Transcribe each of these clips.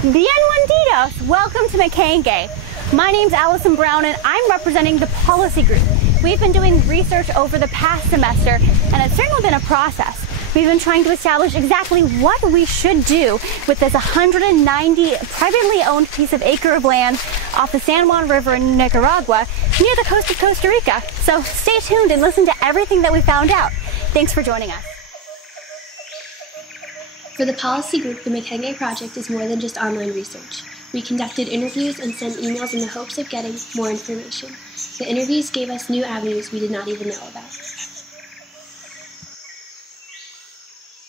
Bienvenidos! Welcome to Makengue. My name's Allison Brown and I'm representing the policy group. We've been doing research over the past semester and it's certainly been a process. We've been trying to establish exactly what we should do with this 190 privately owned piece of acre of land off the San Juan River in Nicaragua near the coast of Costa Rica. So stay tuned and listen to everything that we found out. Thanks for joining us. For the policy group, the Makengue project is more than just online research. We conducted interviews and sent emails in the hopes of getting more information. The interviews gave us new avenues we did not even know about.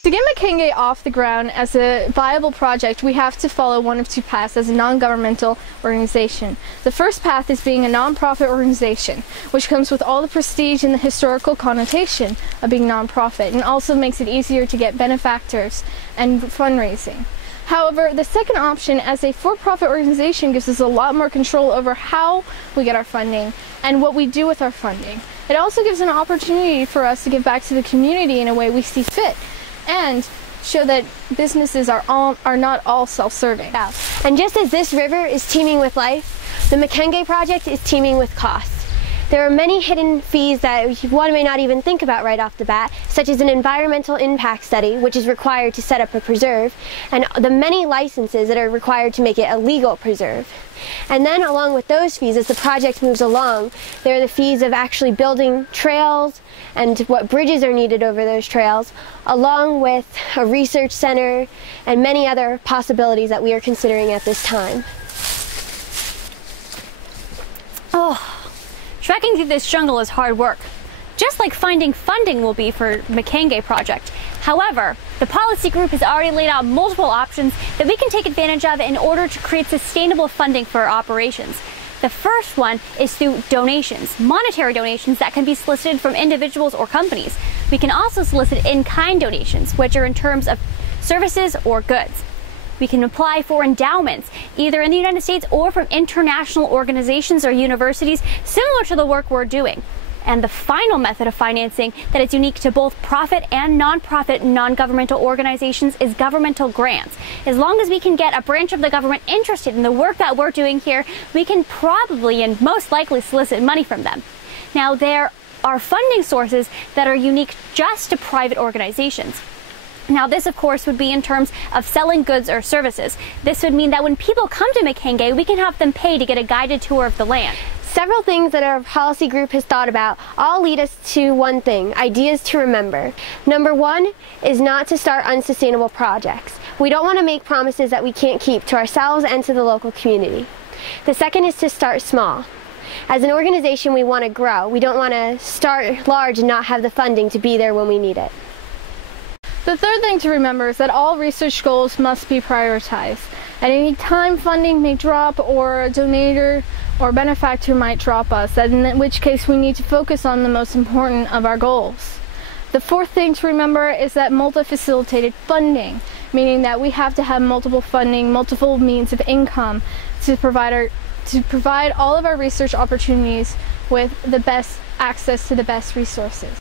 To get Makengue off the ground as a viable project, we have to follow one of two paths as a non-governmental organization. The first path is being a non-profit organization, which comes with all the prestige and the historical connotation of being non-profit, and also makes it easier to get benefactors and fundraising. However, the second option as a for-profit organization gives us a lot more control over how we get our funding and what we do with our funding. It also gives an opportunity for us to give back to the community in a way we see fit, and show that businesses are not all self-serving. And just as this river is teeming with life, the Makengue project is teeming with costs. There are many hidden fees that one may not even think about right off the bat, such as an environmental impact study, which is required to set up a preserve, and the many licenses that are required to make it a legal preserve. And then along with those fees, as the project moves along, there are the fees of actually building trails and what bridges are needed over those trails, along with a research center and many other possibilities that we are considering at this time. Trekking through this jungle is hard work, just like finding funding will be for Makengue project. However, the policy group has already laid out multiple options that we can take advantage of in order to create sustainable funding for our operations. The first one is through donations, monetary donations that can be solicited from individuals or companies. We can also solicit in-kind donations, which are in terms of services or goods. We can apply for endowments, either in the United States or from international organizations or universities, similar to the work we're doing. And the final method of financing that is unique to both profit and nonprofit non-governmental organizations is governmental grants. As long as we can get a branch of the government interested in the work that we're doing here, we can probably and most likely solicit money from them. Now, there are funding sources that are unique just to private organizations. Now, this, of course, would be in terms of selling goods or services. This would mean that when people come to Makengue, we can have them pay to get a guided tour of the land. Several things that our policy group has thought about all lead us to one thing: ideas to remember. Number one is not to start unsustainable projects. We don't want to make promises that we can't keep to ourselves and to the local community. The second is to start small. As an organization, we want to grow. We don't want to start large and not have the funding to be there when we need it. The third thing to remember is that all research goals must be prioritized. At any time, funding may drop, or a donator or benefactor might drop us, in which case we need to focus on the most important of our goals. The fourth thing to remember is that multi-facilitated funding, meaning that we have to have multiple funding, multiple means of income to provide all of our research opportunities with the best access to the best resources.